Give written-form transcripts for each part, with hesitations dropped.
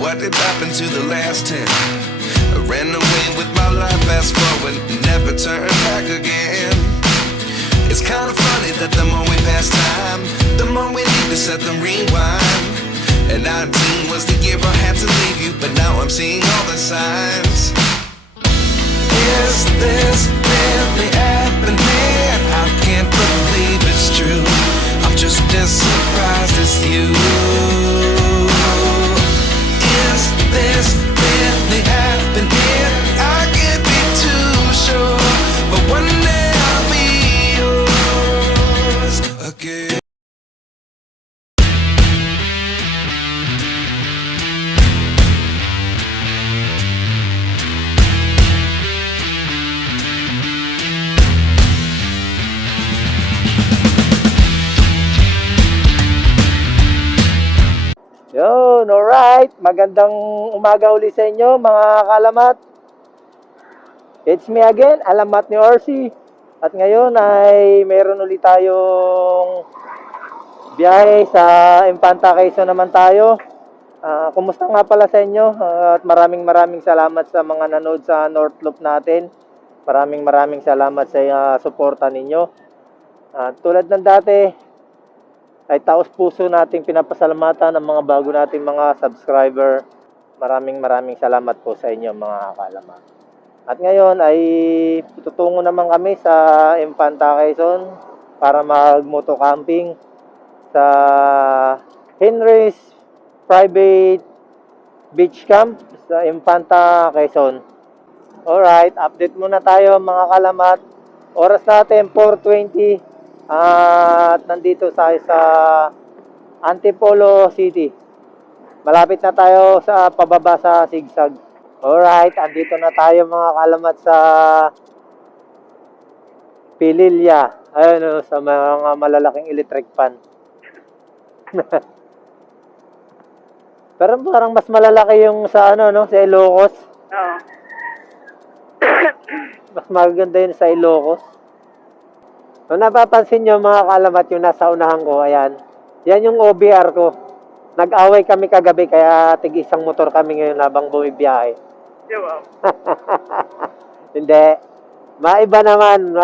what did happen to the last 10? I ran away with my life, fast forward, never turn back again. It's kind of funny that the more we pass time, the more we need to set the rewind. And 19 was the year I had to leave you, but now I'm seeing all the signs. Is this really happening? I can't believe it's true. I'm just as surprised as you. Is this really happening? I can't be too sure, but one day I'll be yours again. Yun, alright. Magandang umaga uli sa inyo, mga kalamat. It's me again, Alamat ni Orsi. At ngayon ay meron ulit tayong biyahe sa Infanta Quezon naman tayo. Kumusta nga pala sa inyo? At maraming salamat sa mga nanood sa North Loop natin. Maraming salamat sa suporta ninyo. Tulad ng dati, ay taos puso nating pinapasalamatan ang mga bago nating mga subscriber. Maraming salamat po sa inyo, mga kalamat. At ngayon ay tutungo naman kami sa Infanta Quezon para mag-moto camping sa Henry's Private Beach Camp sa Infanta Quezon. Alright, update muna tayo, mga kalamat. Oras natin 4:20. At nandito tayo sa Antipolo City. Malapit na tayo sa pababa sa Sigsag. Alright, andito na tayo, mga kalamat, sa Pililya. Ayun, sa mga malalaking electric fan. Pero parang mas malalaki yung sa sa Ilocos. Oo. Mas maganda yun sa Ilocos. Kung napapansin nyo, mga kalamat, yung nasa unahan ko, ayan. Yan yung OBR ko. Nag-away kami kagabi, kaya tig-isang motor kami ngayon habang bumibiyahe. Wow. Hindi. Maiba naman,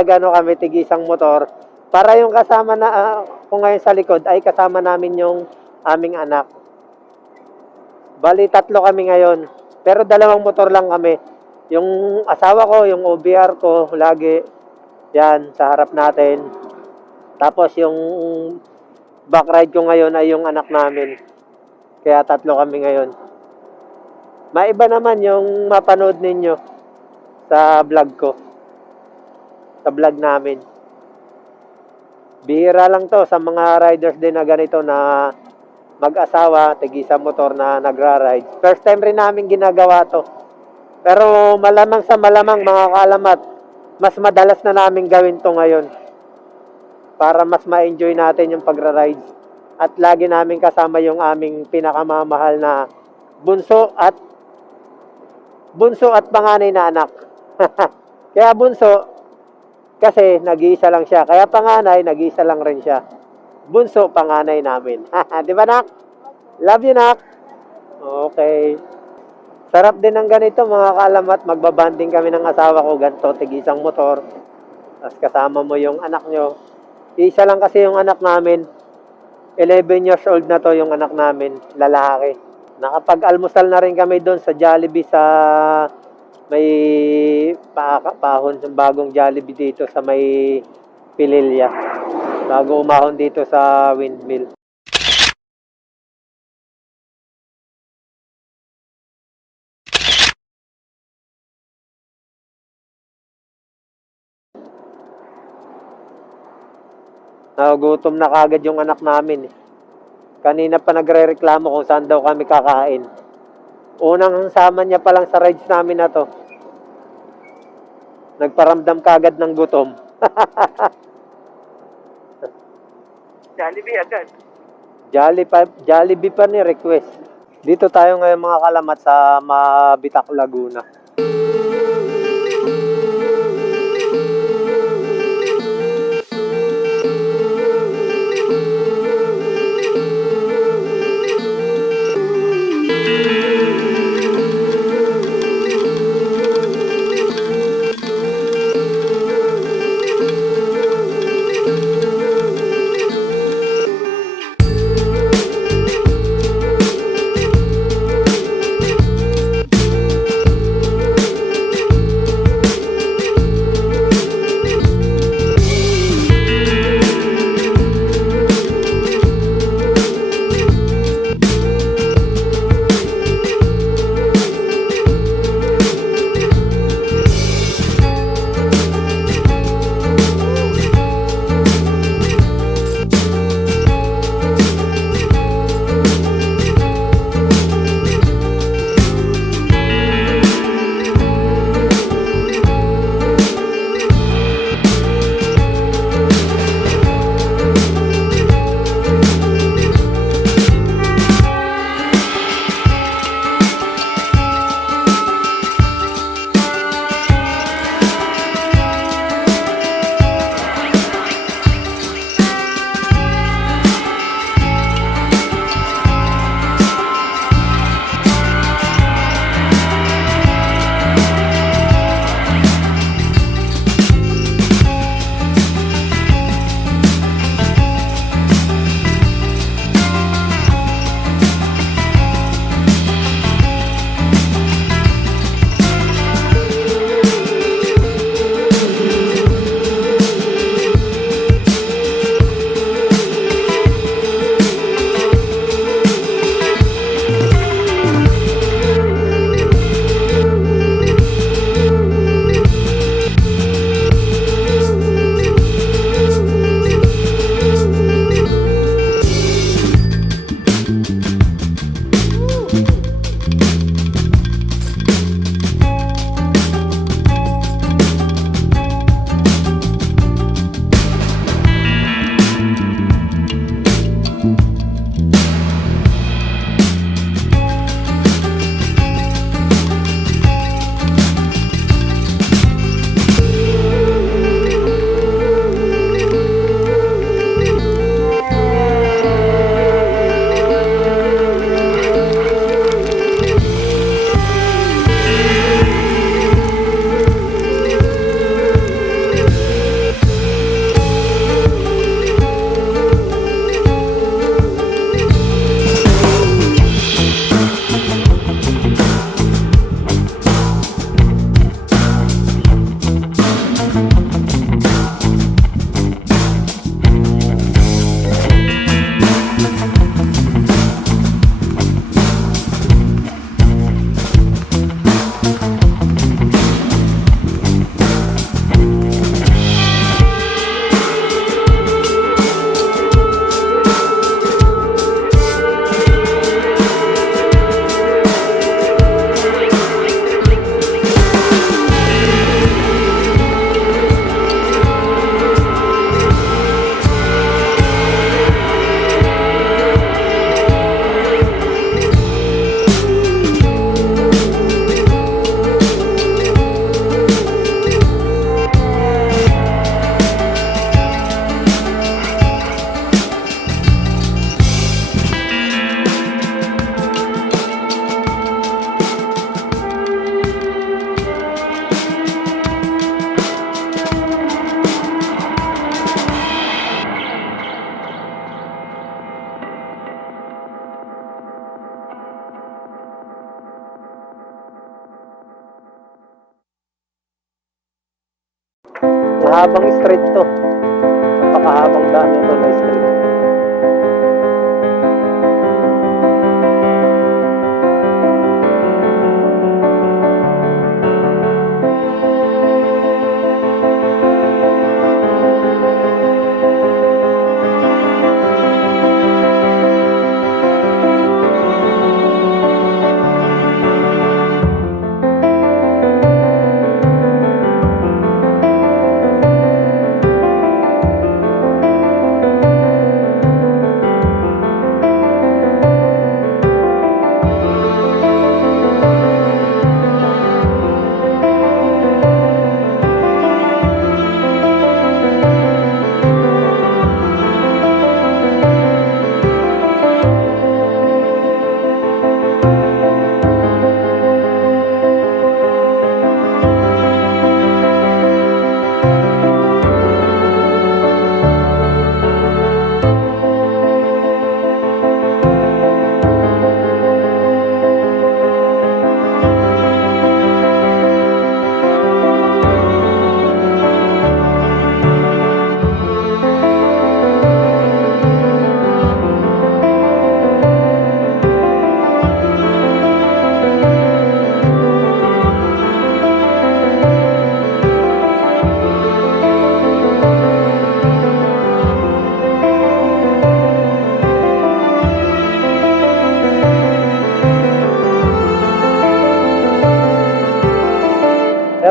kami tig-isang motor. Para yung kasama na, kung ngayon sa likod, ay kasama namin yung aming anak. Bali, 3 kami ngayon. Pero 2 motor lang kami. Yung asawa ko, yung OBR ko, lagi. Yan, sa harap natin. Tapos yung backride ko ngayon ay yung anak namin. Kaya 3 kami ngayon. Maiba naman yung mapanood ninyo sa vlog ko. Sa vlog namin. Bihira lang to sa mga riders din na ganito na mag-asawa, tig-isa motor na nagra-ride. First time rin namin ginagawa to. Pero malamang sa malamang, mga kalamat, mas madalas na namin gawin to ngayon para mas ma-enjoy natin yung pagra-ride. At lagi namin kasama yung aming pinakamamahal na bunso at panganay na anak. Kaya bunso kasi nag-iisa lang siya. Kaya panganay, nag-iisa lang rin siya. Bunso, panganay namin. Di ba, nak? Love you, nak. Okay. Sarap din ng ganito, mga kalamat. Magbabanding kami ng asawa ko, ganito, tig-isang motor. Tapos kasama mo yung anak nyo. Isa lang kasi yung anak namin. 11 years old na to yung anak namin, lalaki. Nakapag-almusal na rin kami doon sa Jollibee sa may pahon, yung bagong Jollibee dito sa may Pililya. Bago umahon dito sa Windmill. Nagutom na kagad yung anak namin. Kanina pa nagre-reklamo kung saan daw kami kakain. Unang sama niya pa lang sa rides namin na to. Nagparamdam kagad ng gutom. Jollibee agad. Jollibee pa ni request. Dito tayo ngayon, mga kalamat, sa Mabitak, Laguna. Mahabang street to. Napakahabang daan nito na street.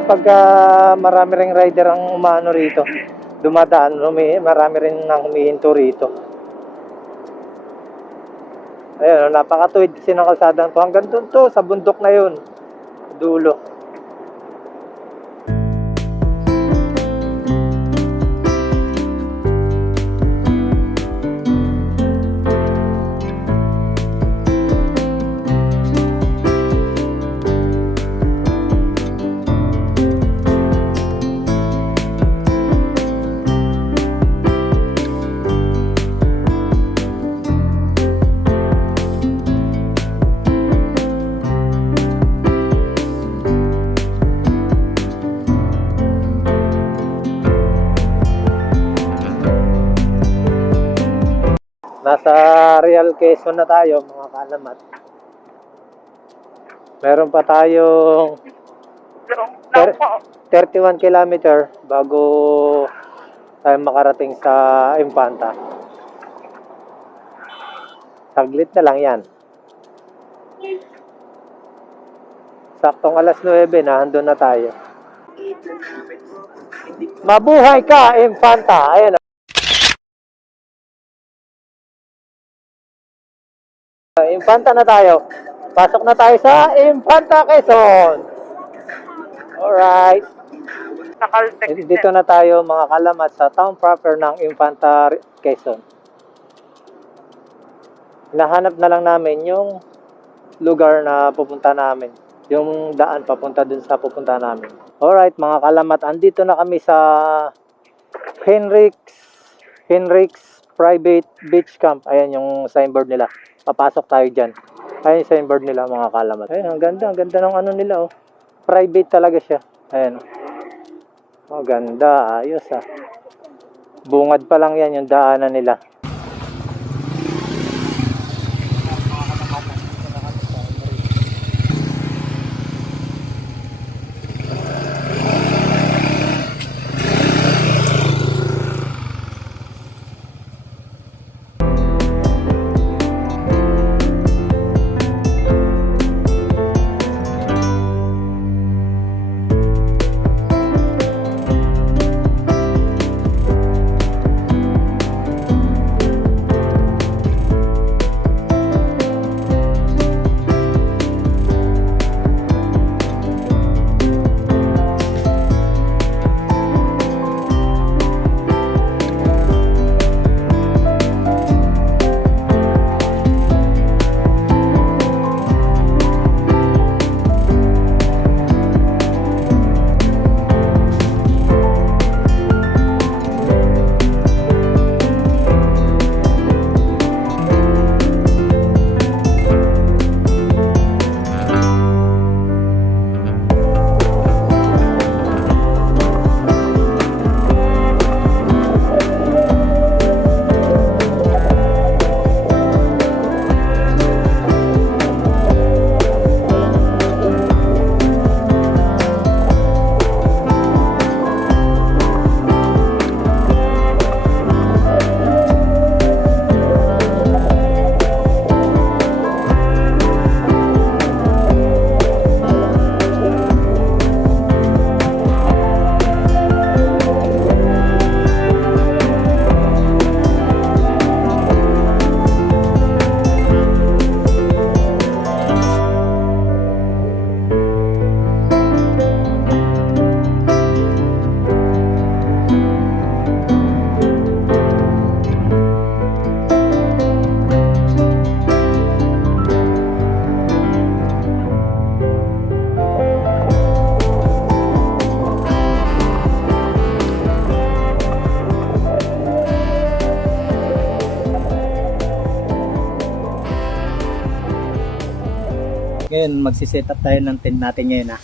Kaya pagka marami ring rider ang umano rito, dumadaan, marami rin nang humihinto rito. Ayun, napakatuwid kasi ng kalsadang to. Hanggang doon to, sa bundok na yun. Dulo. Nasa Real Quezon na tayo, mga kalamat. Meron pa tayong Now po. 31 kilometer bago tayo makarating sa Infanta. Saglit na lang yan. Saktong alas 9 na, andun na tayo. Mabuhay ka, Infanta! Ayan. Infanta na tayo. Pasok na tayo sa Infanta, Quezon. Alright. Nakaltex Dito na tayo, mga kalamat, sa town proper ng Infanta, Quezon. Nahanap na lang namin yung lugar na pupunta namin. Yung daan papunta dun sa pupunta namin. Alright, mga kalamat, andito na kami sa Henrik's Private Beach Camp. Ayan yung signboard nila. Papasok tayo dyan. Ayan yung signboard nila, mga kalamat. Ayan, ang ganda ng ano nila, oh. Private talaga siya. Ayan. Oh, ganda. Ayos, ah. Bungad pa lang yan yung daanan nila. Ngayon, magsiset up tayo ng tent natin ngayon, ha.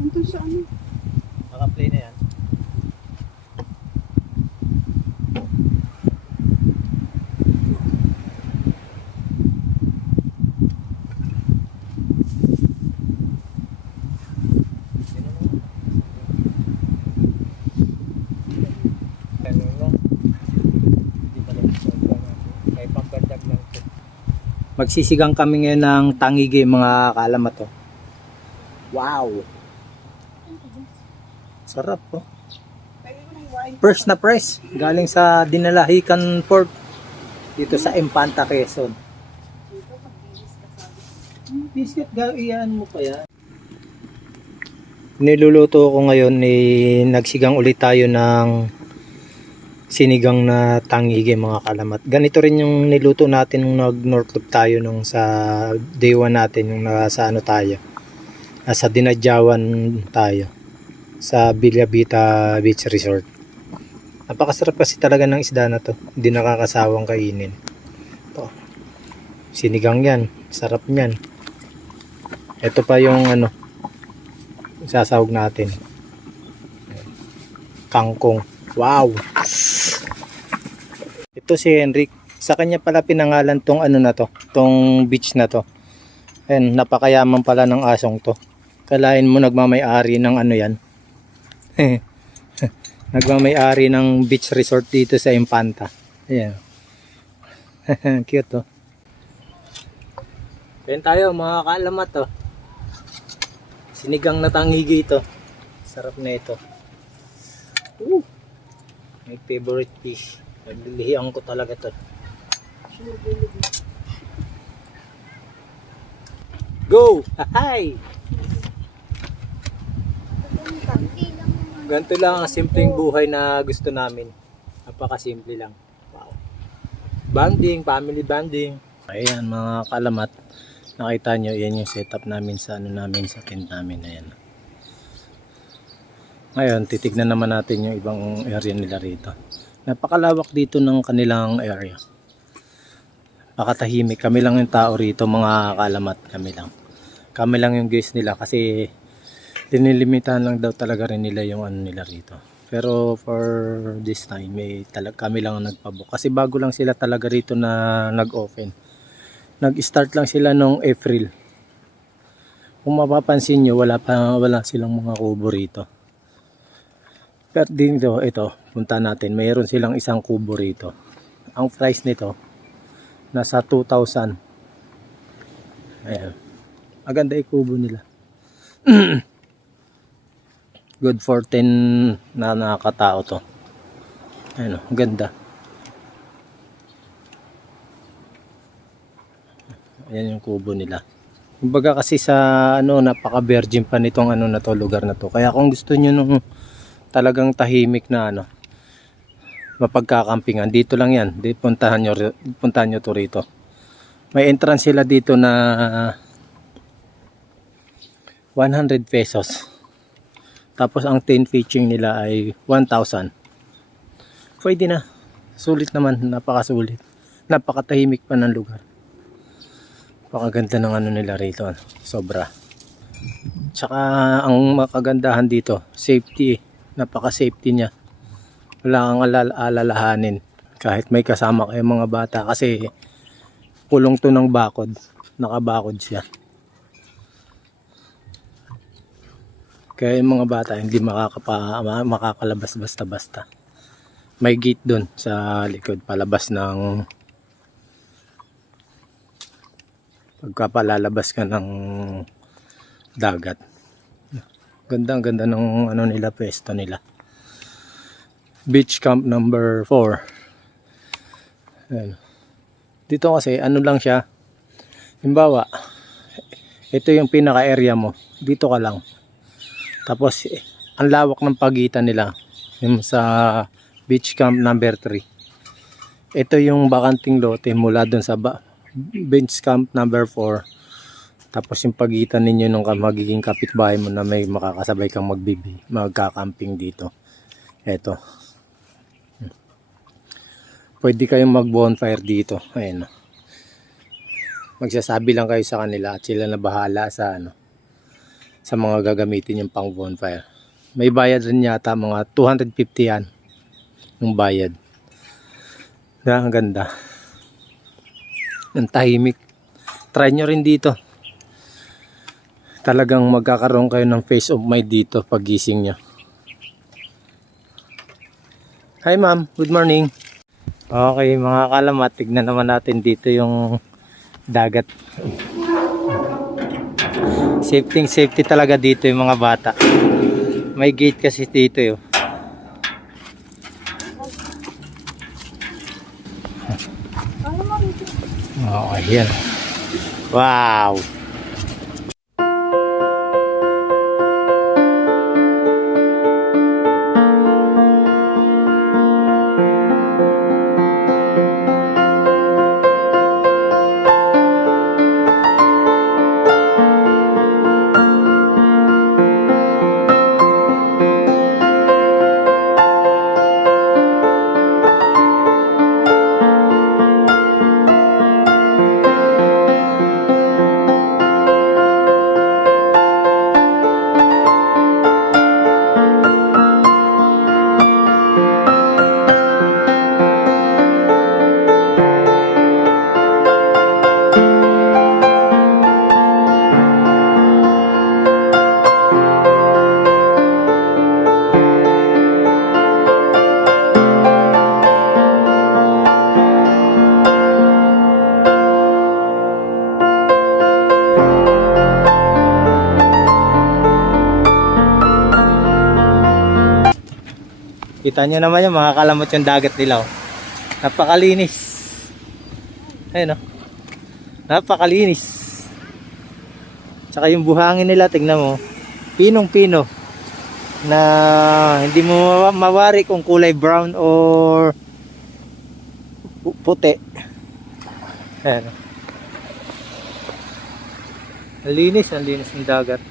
Nandun sa ano? Naka-play na yan. Magsisigang kami ngayon ng tangigi mga kalamat to. Wow! Sarap po. Fresh na fresh. Galing sa Dinalahican Port. Dito sa Infanta, Quezon. Biscuit, iyan mo pa yan. Niluluto ko ngayon, nagsigang ulit tayo ng sinigang na tangigi mga kalamat. Ganito rin yung niluto natin nung nag-North Loop tayo nung sa day 1 natin, yung nasa ano tayo. Nasa Dinadjawan tayo. Sa Villavita Beach Resort. Napakasarap kasi talaga ng isda na to. Hindi nakakasawang kainin. Ito. Sinigang yan. Sarap niyan. Ito pa yung ano, sasahog natin. Kangkong. Wow! Ito si Henrik. Sa kanya pala pinangalan tong ano na to. Tong beach na to. Ayan, napakayaman pala ng asong to. Kalain mo nagmamay-ari ng ano yan. Nagmamay-ari ng beach resort dito sa Infanta. Ayan. Cute to. Ayan tayo mga kaalamat to. Sinigang na tangigi ito. Sarap na ito. My favorite fish. Naglilihian ko talaga to. Go! Hi! Ganito lang ang simpleng buhay na gusto namin. Napakasimple lang. Wow. Banding, family banding. Ayan mga kalamat. Nakita nyo, yan yung setup namin sa ano namin, sa tent namin. Ayan. Ngayon, titignan naman natin yung ibang area nila rito. Napakalawak dito ng kanilang area. Pakatahimik. Kami lang yung tao rito, mga kalamat. Kami lang yung guys nila kasi dinilimitahan lang daw talaga rin nila yung ano nila rito. Pero for this time, kami lang ang nagpabook. Kasi bago lang sila talaga rito na nag-open. Nag-start lang sila noong April. Kung mapapansin nyo, wala silang mga kubo rito. Pero dito, ito, punta natin. Mayroon silang isang kubo rito. Ang price nito, nasa 2,000. Ayan. Maganda yung kubo nila. Good for 10 na nakakatao to. Ayan o, ganda. Ayan yung kubo nila. Kumbaga kasi sa ano, napaka-virgin pa nitong ano na to, lugar na to. Kaya kung gusto niyo nung talagang tahimik na ano, mapagkakampingan, dito lang yan. Puntahan nyo to rito. May entrance sila dito na 100 pesos. Tapos ang tent pitching nila ay 1,000. Pwede na. Sulit naman, napakasulit. Napakatahimik pa ng lugar. Napakaganda ng ano nila rito. Sobra. Tsaka ang makagandahan dito, safety. Napaka-safety niya. Wala kang alalahanin. Kahit may kasama kayo mga bata. Kasi kulong to ng bakod. Nakabakod siya. Kaya yung mga bata hindi makakalabas basta-basta. May gate doon sa likod palabas ng pagkapalalabas ka ng dagat. Ganda ng ano nila, pwesto nila. Beach camp number 4. Ayan. Dito kasi ano lang siya. Halimbawa, ito yung pinaka-area mo. Dito ka lang. Tapos, ang lawak ng pagitan nila yung sa beach camp number 3. Ito yung bakanting lote mula dun sa beach camp number 4. Tapos yung pagitan ninyo nung magiging kapitbahay mo na may makakasabay kang magkakamping dito. Ito. Pwede kayong mag-bonfire dito. Ayan. Magsasabi lang kayo sa kanila at sila na bahala sa ano, sa mga gagamitin yung pang bonfire. May bayad rin yata, mga 250 yan yung bayad. Ang ganda. Ang tahimik. Try nyo rin dito. Talagang magkakaroon kayo ng peace of mind dito pag gising nyo. Hi ma'am, good morning. Okay mga kalamat, tignan naman natin dito yung dagat. Safety talaga dito yung mga bata. May gate kasi dito yun. Oh, ayan. Wow. Kita nyo naman yung mga kalamot yung dagat nila. Oh. Napakalinis. Ayun oh. Napakalinis. Tsaka yung buhangin nila, tignan mo. Pinong-pino. Na hindi mo mawari kung kulay brown or puti. Ayun oh. Ang linis ng dagat.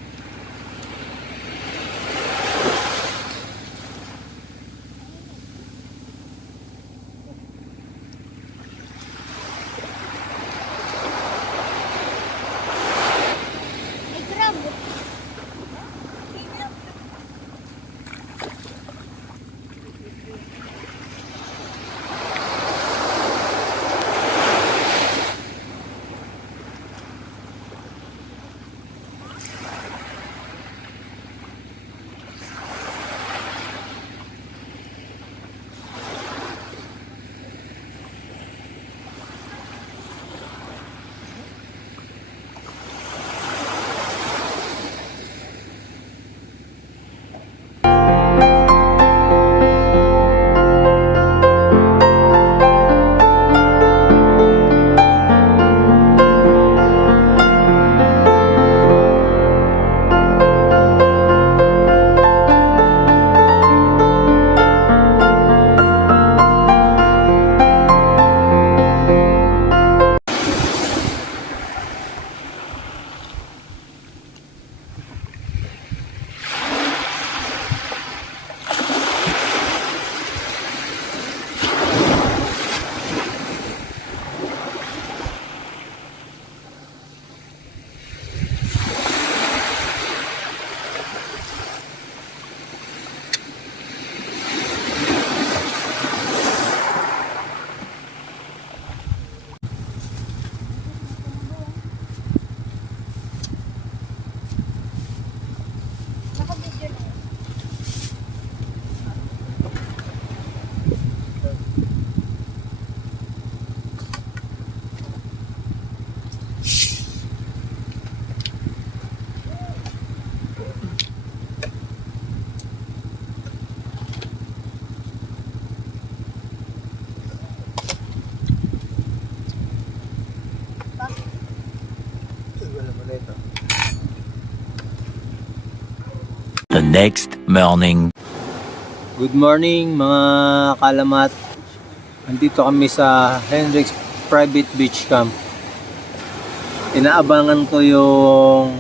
The next morning. Good morning mga kalamat. Nandito kami sa Hendricks Private Beach Camp. Inaabangan ko yung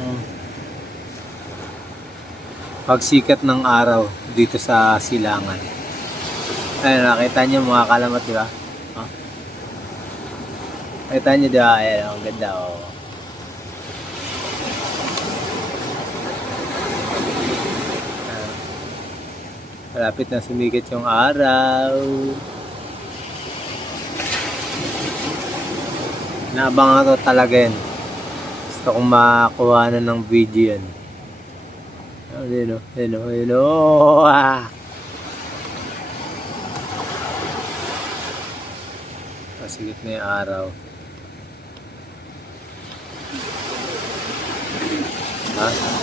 pagsikat ng araw dito sa silangan. Ayun, nakita niyo mga kalamat, di ba? Huh? Nakita niyo, di ba? Ayun, ang ganda, oh. Malapit na sumikat yung araw. Naabangan ko talaga yan. Gusto kong makakuha na ng video yan. Ayun o. Pasigit na yung araw. Ha?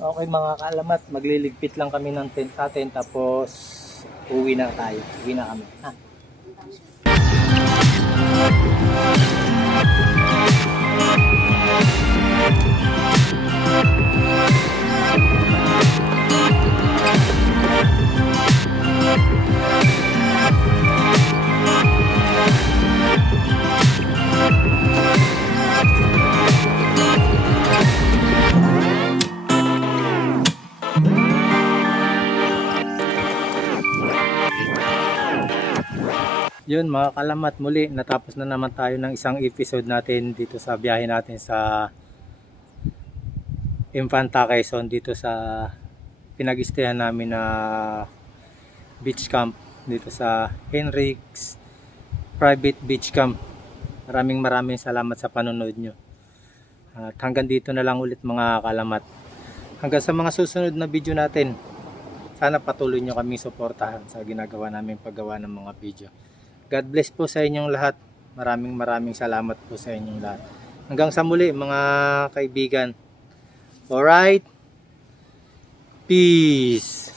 Okay mga kaalamat, magliligpit lang kami ng tent natin tapos uwi na tayo. Uwi na kami. Ha? Yun mga kalamat, muli natapos na naman tayo ng isang episode natin dito sa biyahe natin sa Infanta, Quezon, dito sa pinag-stayan namin na beach camp dito sa Henrik's Private Beach Camp. Maraming salamat sa panonood nyo. At hanggang dito na lang ulit mga kalamat. Hanggang sa mga susunod na video natin, sana patuloy nyo kami suportahan sa ginagawa namin paggawa ng mga video. God bless po sa inyong lahat. Maraming salamat po sa inyong lahat. Hanggang sa muli mga kaibigan. Alright? Peace!